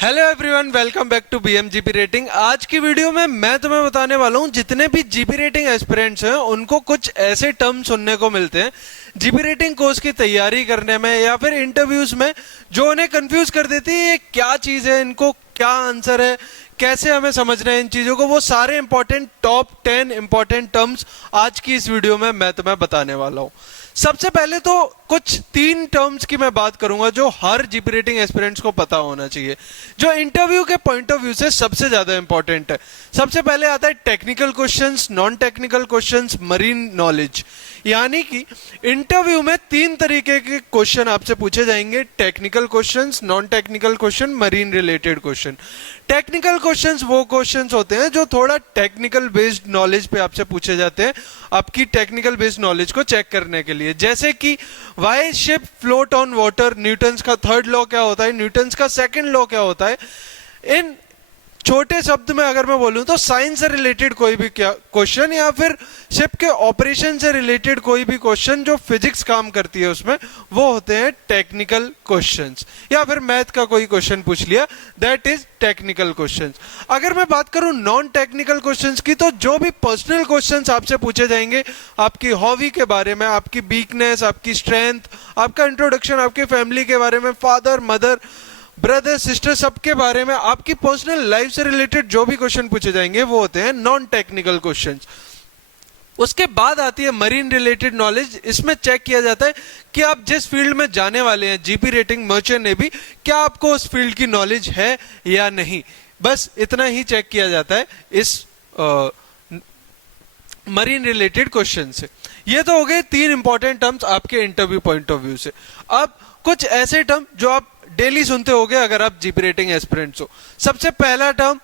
Hello everyone, welcome back to BMGP rating. आज की video में मैं तुम्हें बताने वाला हूं जितने भी जीपी रेटिंग एस्पिरेंट्स हैं उनको कुछ ऐसे टर्म सुनने को मिलते हैं जीपी रेटिंग कोर्स की तैयारी करने में या फिर इंटरव्यूज में, जो उन्हें कंफ्यूज कर देती है ये क्या चीज है, इनको क्या आंसर है, कैसे हमें समझना है इन चीजों को। वो सारे इंपॉर्टेंट टॉप 10 इंपॉर्टेंट टर्म्स आज की इस वीडियो में मैं तुम्हें बताने वाला हूं। सबसे पहले तो कुछ 3 टर्म्स की मैं बात करूंगा जो हर जीपी रेटिंग एस्पिरेंट्स को पता होना चाहिए, जो इंटरव्यू के पॉइंट ऑफ व्यू से सबसे ज्यादा इंपॉर्टेंट है। सबसे पहले आता है technical questions, non technical questions, marine knowledge. यानी कि इंटरव्यू में 3 तरीके के क्वेश्चन आपसे पूछे जाएंगे: technical questions, non technical question, marine related question. Technical questions वो क्वेश्चंस होते हैं जो थोड़ा टेक्निकल बेस्ड नॉलेज पे आपसे पूछे जाते हैं, आपकी टेक्निकल बेस्ड नॉलेज को चेक करने के लिए। जैसे कि why ship float on water, Newton's का थर्ड लॉ क्या होता है, न्यूटन्स का सेकंड लॉ क्या होता है। इन छोटे शब्द में अगर मैं बोलूं तो साइंस से रिलेटेड कोई भी क्वेश्चन या फिर शिप के ऑपरेशन से रिलेटेड कोई भी क्वेश्चन जो फिजिक्स काम करती है उसमें, वो होते हैं टेक्निकल क्वेश्चंस। या फिर मैथ का कोई क्वेश्चन पूछ लिया, दैट इज टेक्निकल क्वेश्चंस। अगर मैं बात करूं नॉन टेक्निकल क्वेश्चंस की, तो जो भी पर्सनल क्वेश्चंस आपसे पूछे जाएंगे, आपकी हॉबी के बारे में, आपकी वीकनेस, आपकी स्ट्रेंथ, आपका इंट्रोडक्शन, आपकी फैमिली के बारे में, फादर मदर ब्रदर सिस्टर, सबके बारे में, आपकी पर्सनल लाइफ से रिलेटेड जो भी क्वेश्चन पूछे जाएंगे वो होते हैं नॉन टेक्निकल क्वेश्चंस। उसके बाद आती है मरीन रिलेटेड नॉलेज। इसमें चेक किया जाता है कि आप जिस फील्ड में जाने वाले हैं, जीपी रेटिंग, मर्चेंट नेवी, क्या आपको उस फील्ड की नॉलेज है या नहीं। बस इतना ही चेक किया जाता है इस मरीन रिलेटेड क्वेश्चन से। ये तो हो गए 3 इंपॉर्टेंट टर्म्स आपके इंटरव्यू पॉइंट ऑफ व्यू से। अब कुछ ऐसे टर्म जो आप डेली सुनते होंगे अगर आप जीपी रेटिंग एस्पिरेंट्स हो। सबसे पहला टर्म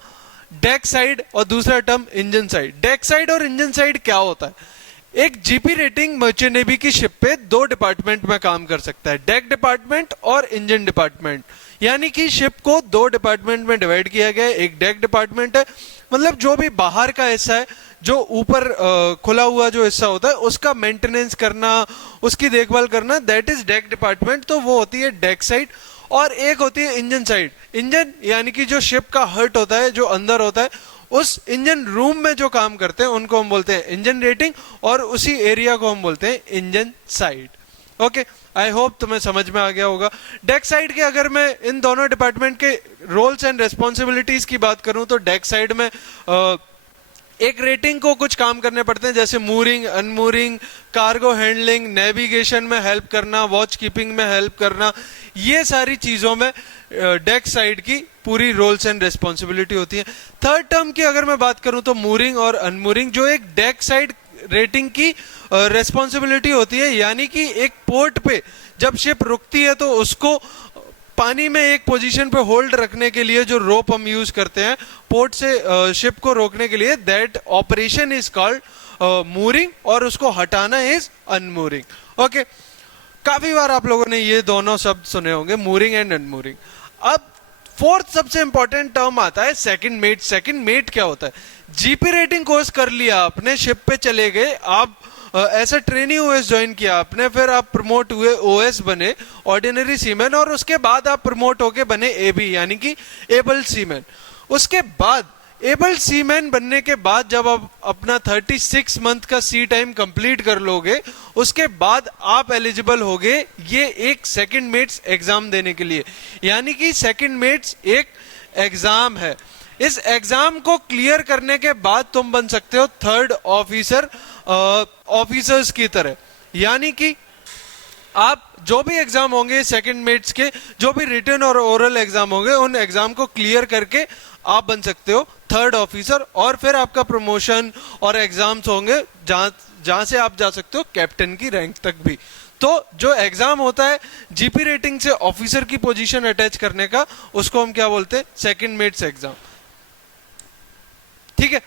डेक साइड और दूसरा term engine side. Deck side और इंजन साइड क्या होता है? एक जीपी रेटिंग मर्चेंट नेवी की शिप पे 2 डिपार्टमेंट में काम कर सकता है, डेक डिपार्टमेंट और इंजन डिपार्टमेंट। यानी कि शिप को 2 डिपार्टमेंट में डिवाइड किया गया है। एक डेक डिपार्टमेंट है, मतलब जो भी बाहर का हिस्सा है, जो ऊपर खुला हुआ जो हिस्सा होता है उसका मेंटेनेंस करना, उसकी देखभाल करना, दैट इज डेक डिपार्टमेंट। तो वो होती है डेक साइड। और एक होती है इंजन साइड। इंजन यानी कि जो शिप का हर्ट होता है, जो अंदर होता है, उस इंजन रूम में जो काम करते हैं उनको हम बोलते हैं इंजन रेटिंग, और उसी एरिया को हम बोलते हैं engine side. Okay, I hope तुम्हें समझ में आ गया होगा। डेक साइड के अगर मैं इन दोनों डिपार्टमेंट के रोल्स एंड रेस्पॉन्सिबिलिटीज की बात करूं तो डेक साइड में एक रेटिंग को कुछ काम करने पड़ते हैं, जैसे मूरिंग, अनमूरिंग, कार्गो हैंडलिंग, नेविगेशन में हेल्प करना, वॉच कीपिंग में हेल्प करना। ये सारी चीजों में डेक साइड की पूरी रोल्स एंड रेस्पॉन्सिबिलिटी होती है। थर्ड टर्म की अगर मैं बात करूं तो मूरिंग और अनमूरिंग, जो एक डेक साइड रेटिंग की रेस्पॉन्सिबिलिटी होती है। यानी कि एक पोर्ट पे जब शिप रुकती है तो उसको पानी में एक पोजीशन पे होल्ड रखने के लिए जो रोप हम यूज करते हैं पोर्ट से शिप को रोकने के लिए, that operation is called mooring, और उसको हटाना इज अनमूरिंग। ओके, काफी बार आप लोगों ने ये दोनों शब्द सुने होंगे, मूरिंग एंड अनमूरिंग। अब फोर्थ सबसे इंपॉर्टेंट टर्म आता है सेकंड मेट। सेकंड मेट क्या होता है? जीपी रेटिंग कोर्स कर लिया आपने, शिप पे चले गए, आप ऐसा ट्रेनिंग ओएस ज्वाइन किया आपने, फिर आप प्रमोट हुए, ओएस बने, ऑर्डिनरी सीमैन, और उसके बाद आप प्रमोट होके बने एबी यानी कि एबल सीमैन। उसके बाद एबल सीमैन बनने के बाद जब आप अपना 36 मंथ का सी टाइम कंप्लीट कर लोगे, उसके बाद आप एलिजिबल होगे ये एक सेकंड मेट्स एग्जाम देने के लिए। यानी कि सेकंड मेट्स एक एग्जाम है। इस एग्जाम को क्लियर करने के बाद तुम बन सकते हो थर्ड ऑफिसर, ऑफिसर्स की तरह। यानी कि आप जो भी एग्जाम होंगे सेकंड मेट्स के, जो भी रिटन और ओरल एग्जाम होंगे, उन एग्जाम को क्लियर करके आप बन सकते हो थर्ड ऑफिसर, और फिर आपका प्रमोशन और एग्जाम्स होंगे जहां से आप जा सकते हो कैप्टन की रैंक तक भी। तो जो एग्जाम होता है जीपी रेटिंग से ऑफिसर की पोजीशन अटैच करने का, उसको हम क्या बोलते हैं? Second mates exam. ठीक है।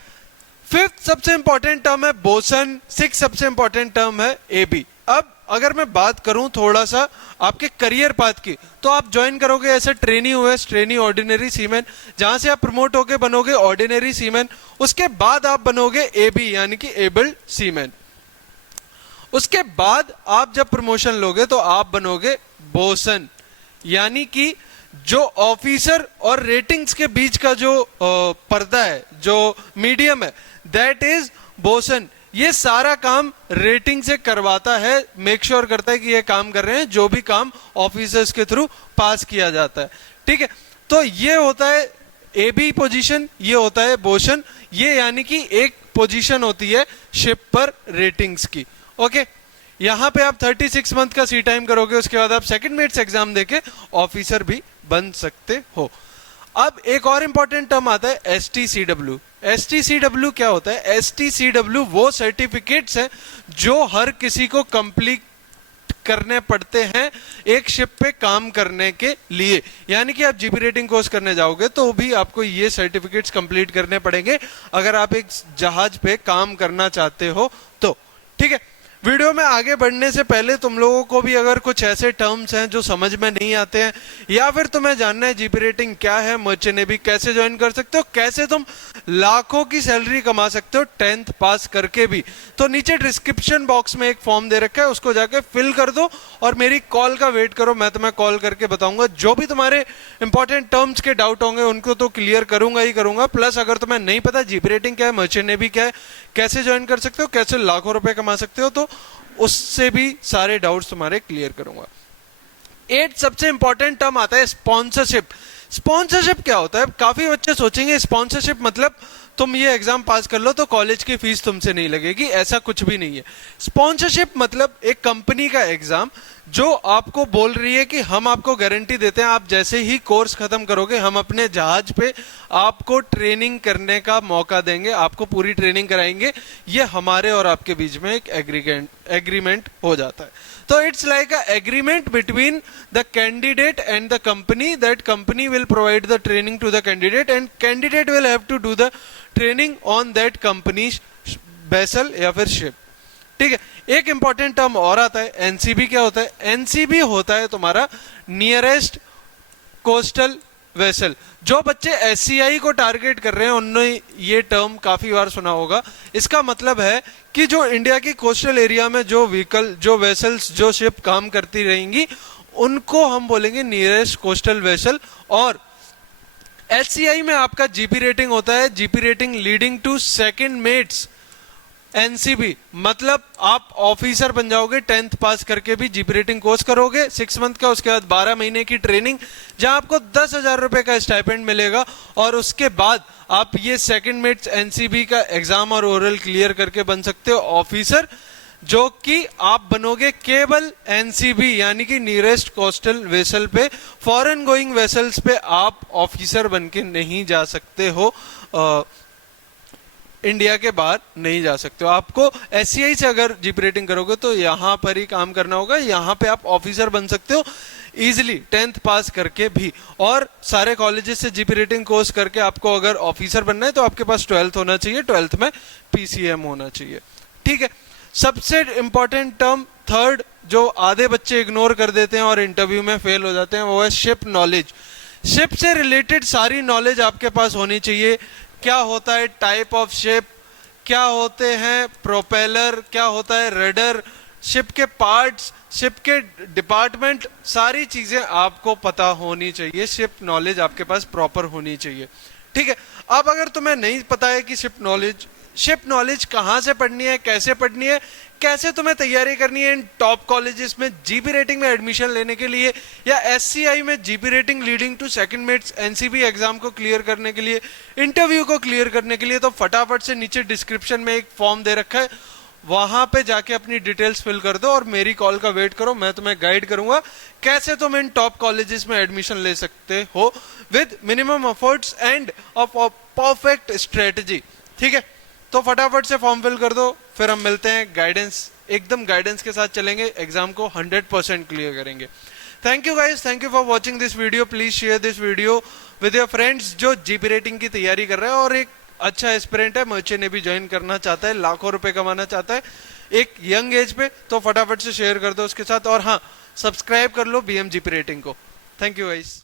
फिफ्थ सबसे इंपॉर्टेंट टर्म है बोसन। सिक्स सबसे इंपॉर्टेंट टर्म है एबी। अब अगर मैं बात करूं थोड़ा सा आपके करियर पाथ की, तो आप ज्वाइन करोगे ऐसे trainee OS, trainee ordinary seaman, जहां से आप प्रमोट होके बनोगे ऑर्डिनरी सीमैन। उसके बाद आप बनोगे एबी यानी कि एबल्ड सीमैन। उसके बाद आप जब प्रमोशन लोगे तो आप बनोगे बोसन, यानी कि जो ऑफिसर और रेटिंग्स के बीच का जो पर्दा है, जो मीडियम है, दैट इज बोसन। ये सारा काम रेटिंग से करवाता है, मेक श्योर करता है कि ये काम कर रहे हैं, जो भी काम ऑफिसर्स के थ्रू पास किया जाता है। ठीक है, तो ये होता है ए बी पोजीशन, ये होता है बोसन। ये यानी कि एक पोजीशन होती है शिप पर रेटिंग्स की। ओके, यहां पे आप 36 मंथ का सी टाइम करोगे, उसके बाद आप सेकंड मेट्स एग्जाम देके ऑफिसर भी बन सकते हो। अब एक और इंपॉर्टेंट टर्म आता है STCW। STCW क्या होता है? STCW वो सर्टिफिकेट्स हैं जो हर किसी को कंप्लीट करने पड़ते हैं एक शिप पे काम करने के लिए। यानी कि आप जीपी रेटिंग कोर्स करने जाओगे तो भी आपको ये सर्टिफिकेट्स कंप्लीट करने पड़ेंगे अगर आप एक जहाज पे काम करना चाहते हो तो। ठीक है, वीडियो में आगे बढ़ने से पहले तुम लोगों को भी अगर कुछ ऐसे टर्म्स हैं जो समझ में नहीं आते हैं, या फिर तुम्हें जानना है जीपी रेटिंग क्या है, मर्चेंट नेवी कैसे ज्वाइन कर सकते हो, कैसे तुम लाखों की सैलरी कमा सकते हो 10th पास करके भी, तो नीचे डिस्क्रिप्शन बॉक्स में एक फॉर्म दे रखा है, उसको जाके फिल कर दो और मेरी कॉल का वेट करो। मैं तुम्हें कॉल करके बताऊंगा, जो भी तुम्हारे इंपॉर्टेंट टर्म्स के डाउट होंगे उनको तो क्लियर करूंगा ही करूंगा। प्लस अगर तुम्हें नहीं पता जीपी रेटिंग क्या है, मर्चेंट नेवी क्या है, कैसे ज्वाइन कर सकते हो, कैसे लाखों रुपए कमा सकते हो, तो उससे भी सारे डाउट्स तुम्हारे क्लियर करूंगा। 8 सबसे इंपॉर्टेंट टर्म आता है स्पॉन्सरशिप। स्पॉन्सरशिप क्या होता है? काफी बच्चे सोचेंगे स्पॉन्सरशिप मतलब तुम ये एग्जाम पास कर लो तो कॉलेज की फीस तुमसे नहीं लगेगी, ऐसा कुछ भी नहीं है। स्पॉन्सरशिप मतलब एक कंपनी का एग्जाम जो आपको बोल रही है कि हम आपको गारंटी देते हैं, आप जैसे ही कोर्स खत्म करोगे हम अपने जहाज पे आपको ट्रेनिंग करने का मौका देंगे, आपको पूरी ट्रेनिंग कराएंगे। ये हमारे और आपके बीच में एक एग्रीमेंट हो जाता है। तो it's like a agreement between the candidate and the company, that company will provide the training to the candidate and candidate will have to do the training on that company vessel या फिर ship. ठीक है, एक important term और आता है NCB. क्या होता है? एनसीबी होता है तुम्हारा नियरेस्ट कोस्टल वेसल। जो बच्चे एससीआई को टारगेट कर रहे हैं उन्होंने ये टर्म काफी बार सुना होगा। इसका मतलब है कि जो इंडिया की कोस्टल एरिया में जो व्हीकल, जो वेसल्स, जो शिप काम करती रहेंगी उनको हम बोलेंगे नियरेस्ट कोस्टल वेसल। और एचसीआई में आपका जीपी रेटिंग होता है, GP rating leading to second mates NCB. मतलब आप ऑफिसर बन जाओगे 10th पास करके भी, जीपी रेटिंग कोर्स करोगे 6 मंथ का, उसके बाद 12 महीने की ट्रेनिंग जहां आपको 10,000 रुपए का स्टाइपेंड मिलेगा, और उसके बाद आप ये सेकंड मेट्स एनसीबी का एग्जाम और ओरल क्लियर करके बन सकते हो ऑफिसर, जो कि आप बनोगे केवल एनसीबी यानी कि नियरेस्ट कोस्टल वेसल पे। फॉरेन गोइंग वेसल्स पे आप ऑफिसर बन के नहीं जा सकते हो, इंडिया के बाहर नहीं जा सकते हो। आपको एससीआई से अगर जीपी रेटिंग करोगे तो यहां पर ही काम करना होगा, यहां पे आप ऑफिसर बन सकते हो इजिली 10th पास करके भी। और सारे कॉलेजेस से जीपी रेटिंग कोर्स करके आपको अगर ऑफिसर बनना है तो आपके पास 12th होना चाहिए, 12th में पीसीएम होना चाहिए। ठीक है, सबसे इंपॉर्टेंट टर्म थर्ड जो आधे बच्चे इग्नोर कर देते हैं और इंटरव्यू में फेल हो जाते हैं वो है शिप नॉलेज। शिप से रिलेटेड सारी नॉलेज आपके पास होनी चाहिए। क्या होता है टाइप ऑफ शिप, क्या होते हैं प्रोपेलर, क्या होता है रडर, शिप के पार्ट्स, शिप के डिपार्टमेंट, सारी चीजें आपको पता होनी चाहिए। शिप नॉलेज आपके पास प्रॉपर होनी चाहिए। ठीक है, अब अगर तुम्हें नहीं पता है कि शिप नॉलेज कहां से पढ़नी है, कैसे पढ़नी है, कैसे तुम्हें तैयारी करनी है इन टॉप कॉलेजेस में जीपी रेटिंग में एडमिशन लेने के लिए, या एससीआई में GP rating leading to second mates NCB exam को क्लियर करने के लिए, इंटरव्यू को क्लियर करने के लिए, तो फटाफट से नीचे डिस्क्रिप्शन में एक फॉर्म दे रखा है, वहां पे जाके अपनी डिटेल्स फिल कर दो और मेरी कॉल का वेट करो। मैं तुम्हें गाइड करूंगा कैसे तुम इन टॉप कॉलेजेस में एडमिशन ले सकते हो with minimum efforts and perfect strategy. ठीक है, तो फटाफट से फॉर्म फिल कर दो, फिर हम मिलते हैं गाइडेंस, एकदम गाइडेंस के साथ चलेंगे, एग्जाम को 100% क्लियर करेंगे। Thank you guys, thank you for watching this video. Please share this video with your friends जो जीपी रेटिंग की तैयारी कर रहे हैं और एक अच्छा एस्पिरेंट है, मर्चेंट नेवी ज्वाइन करना चाहता है, लाखों रुपए कमाना चाहता है एक यंग एज पे, तो फटाफट से शेयर कर दो उसके साथ। और हाँ, सब्सक्राइब कर लो बीएम जीपी रेटिंग को। Thank you guys.